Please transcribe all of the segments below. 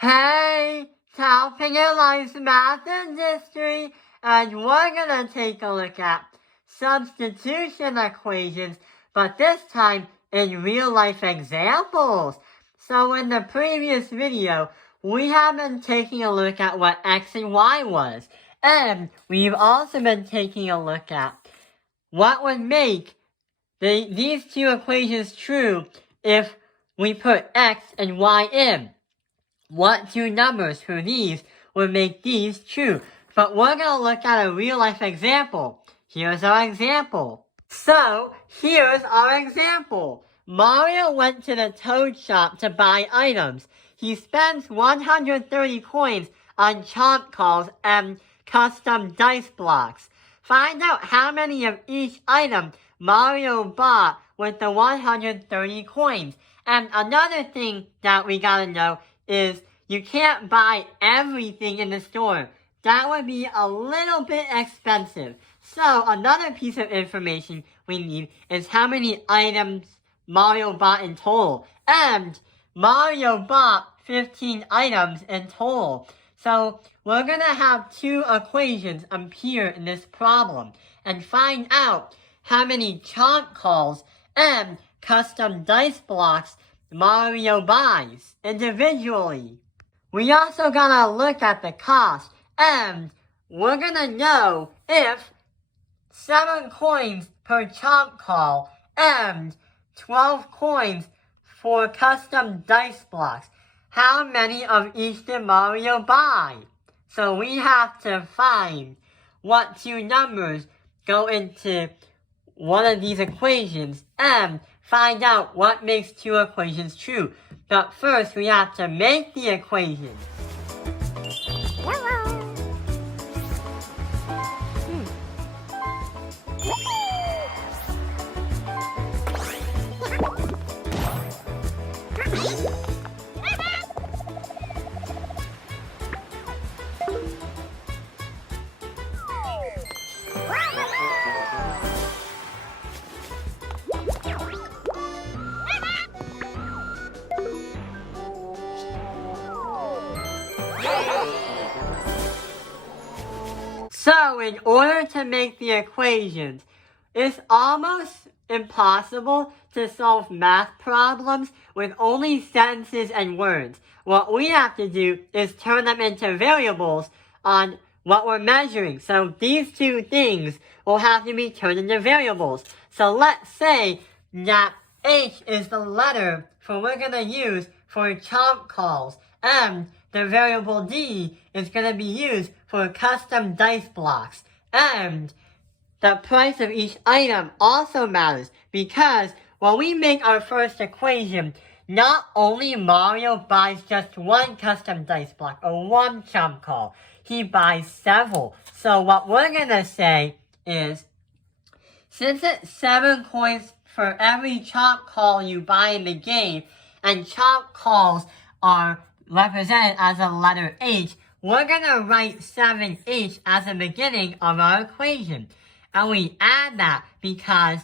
Hey, Tapping Lives Math and History, and we're gonna take a look at substitution equations, but this time in real-life examples. So in the previous video, we have been taking a look at what x and y was, and we've also been taking a look at what would make these two equations true if we put x and y in. What two numbers for these would make these true? But we're going to look at a real-life example. Here's our example. So, here's our example. Mario went to the toad shop to buy items. He spends 130 coins on chomp calls and custom dice blocks. Find out how many of each item Mario bought with the 130 coins. And another thing that we gotta know is you can't buy everything in the store. That would be a little bit expensive. So another piece of information we need is how many items Mario bought in total. And Mario bought 15 items in total. So we're gonna have two equations appear in this problem and find out how many chomp calls and custom dice blocks Mario buys individually. We also gotta look at the cost, and we're gonna know if 7 coins per chomp call and 12 coins for custom dice blocks. How many of each did Mario buy? So we have to find what two numbers go into one of these equations and find out what makes two equations true. But first, we have to make the equation. So, in order to make the equations, it's almost impossible to solve math problems with only sentences and words. What we have to do is turn them into variables on what we're measuring. So these two things will have to be turned into variables. So let's say that H is the letter we're going to use for chomp calls, and the variable D is going to be used for custom dice blocks. And the price of each item also matters, because when we make our first equation, not only Mario buys just one custom dice block or one chomp call, he buys several. So what we're going to say is, since it's 7 coins for every chomp call you buy in the game, and chomp calls are represented as a letter H, we're going to write 7H as the beginning of our equation. And we add that because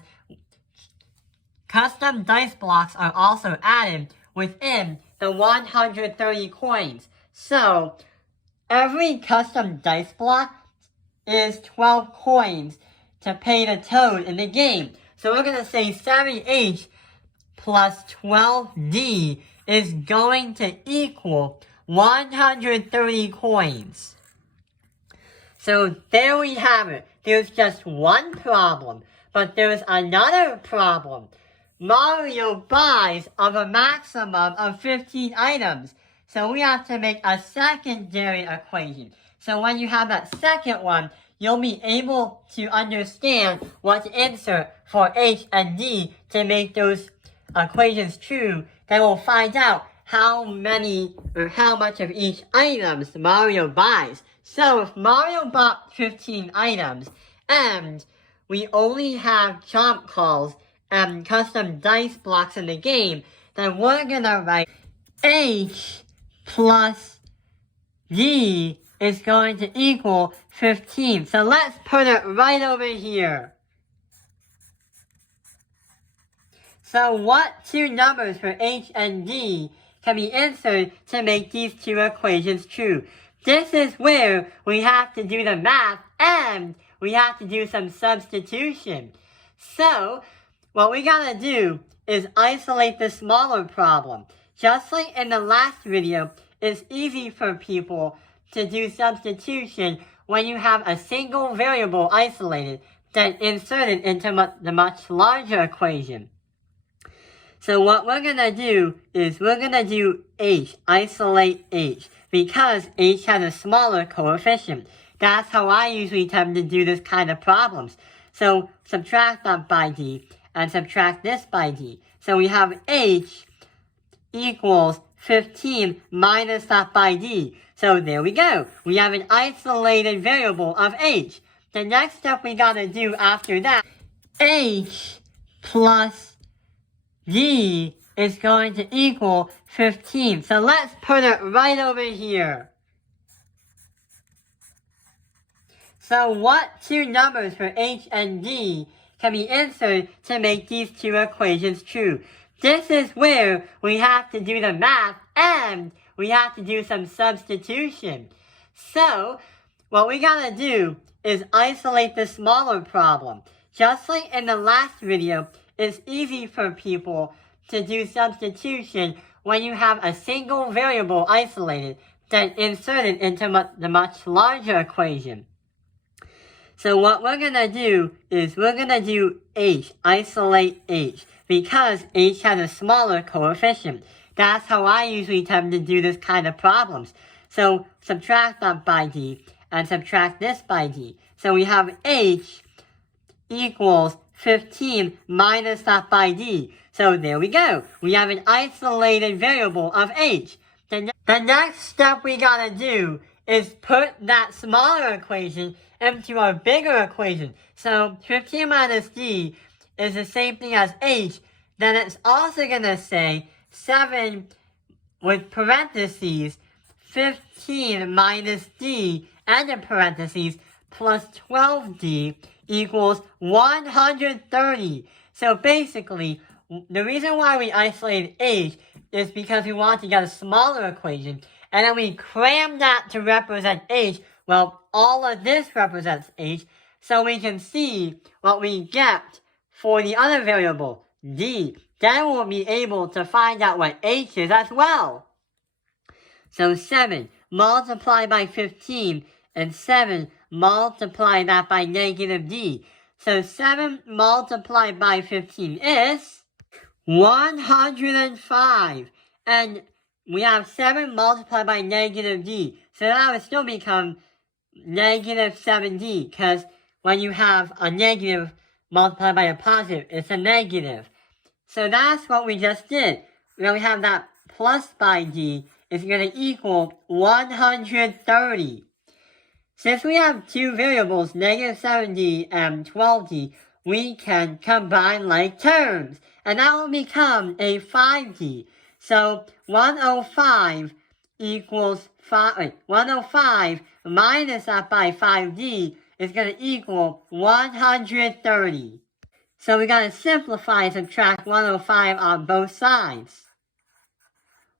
custom dice blocks are also added within the 130 coins. So every custom dice block is 12 coins to pay the toad in the game. So we're going to say 7H plus 12D is going to equal 130 coins. So there we have it. There's just one problem, but there's another problem. Mario buys of a maximum of 15 items. So we have to make a secondary equation. So when you have that second one, you'll be able to understand what to insert for H and D to make those equations true. Then we'll find out how many or how much of each items Mario buys. So if Mario bought 15 items and we only have chomp calls and custom dice blocks in the game, then we're gonna write H plus D is going to equal 15. So let's put it right over here. So what two numbers for H and D can be inserted to make these two equations true. This is where we have to do the math and we have to do some substitution. So, what we gotta do is isolate the smaller problem. Just like in the last video, it's easy for people to do substitution when you have a single variable isolated, then insert it into the much larger equation. So what we're going to do is we're going to do h, isolate h, because h has a smaller coefficient. That's how I usually tend to do this kind of problems. So subtract that by d and subtract this by d. So we have h equals 15 minus that by d. So there we go. We have an isolated variable of h. The next step we gotta do after that, h plus d is going to equal 15. So let's put it right over here. So what two numbers for h and d can be inserted to make these two equations true? This is where we have to do the math and we have to do some substitution. So what we gotta do is isolate the smaller problem. Just like in the last video, it's easy for people to do substitution when you have a single variable isolated, then insert it into the much larger equation. So what we're gonna do is we're gonna do h, isolate h, because h has a smaller coefficient. That's how I usually tend to do this kind of problems. So subtract that by d and subtract this by d. So we have h equals 15 minus that by d. So there we go. We have an isolated variable of h. The next step we gotta do is put that smaller equation into our bigger equation. So 15 minus d is the same thing as h. Then it's also gonna say 7 with parentheses, 15 minus d, and in parentheses, plus 12d equals 130. So basically, the reason why we isolated h is because we want to get a smaller equation, and then we cram that to represent h. Well, all of this represents h, so we can see what we get for the other variable, d. Then we'll be able to find out what h is as well. So 7 multiplied by 15, and 7 multiply that by negative d. So 7 multiplied by 15 is 105. And we have 7 multiplied by negative d. So that would still become negative 7d, because when you have a negative multiplied by a positive, it's a negative. So that's what we just did. When we have that plus by d, it's going to equal 130. Since we have two variables, negative 7d and 12d, we can combine like terms. And that will become a 5d. So 105 equals 105 minus that by 5d is going to equal 130. So we got to simplify and subtract 105 on both sides.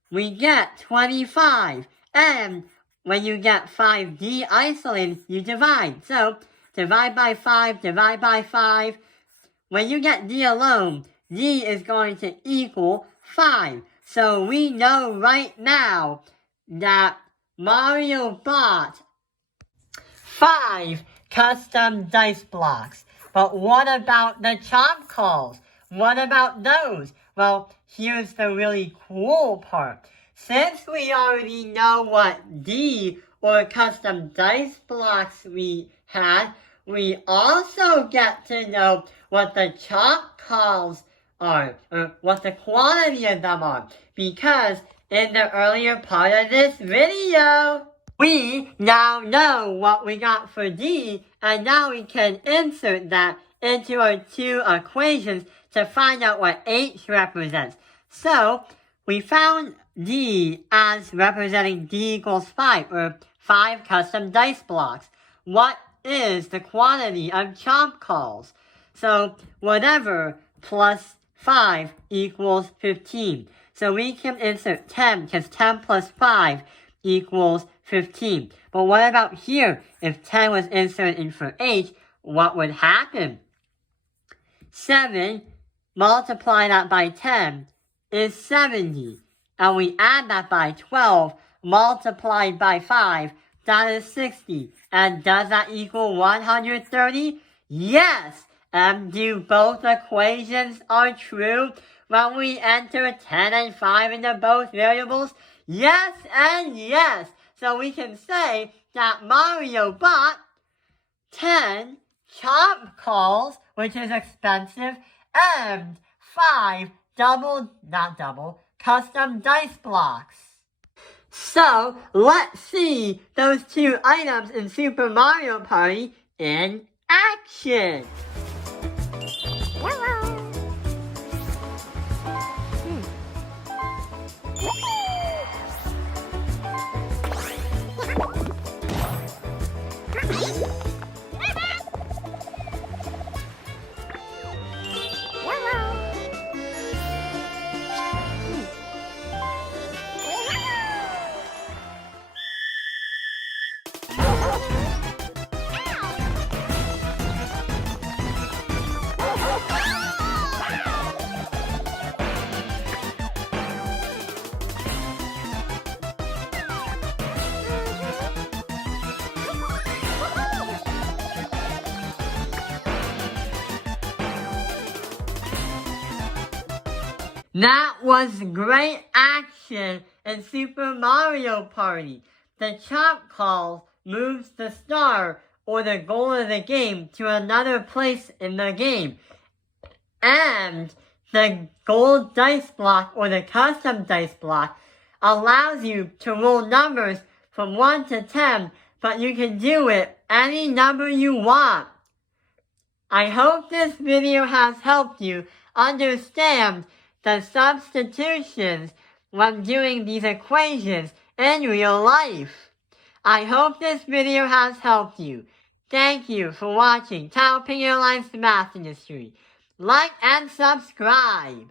We get 25. And when you get 5d isolated, you divide. So divide by 5, divide by 5. When you get d alone, d is going to equal 5. So we know right now that Mario bought 5 custom dice blocks. But what about the chomp calls? What about those? Well, here's the really cool part. Since we already know what D or custom dice blocks we had, we also get to know what the chomp calls are, or what the quantity of them are. Because in the earlier part of this video, we now know what we got for D, and now we can insert that into our two equations to find out what H represents. So, we found D as representing D equals 5, or 5 custom dice blocks. What is the quantity of chomp calls? So, whatever plus 5 equals 15. So we can insert 10 because 10 plus 5 equals 15. But what about here? If 10 was inserted in for h, what would happen? 7 multiply that by 10 is 70. And we add that by 12 multiplied by 5, that is 60. And does that equal 130? Yes! And do both equations are true when we enter 10 and 5 into both variables? Yes and yes! So we can say that Mario bought 10 chomp calls, which is expensive, and 5 custom dice blocks. So, let's see those two items in Super Mario Party in action! That was great action in Super Mario Party. The chomp call moves the star or the goal of the game to another place in the game. And the gold dice block or the custom dice block allows you to roll numbers from 1 to 10, but you can do it any number you want. I hope this video has helped you understand the substitutions when doing these equations in real life. I hope this video has helped you. Thank you for watching Taoping Airlines The Math Industry. Like and subscribe.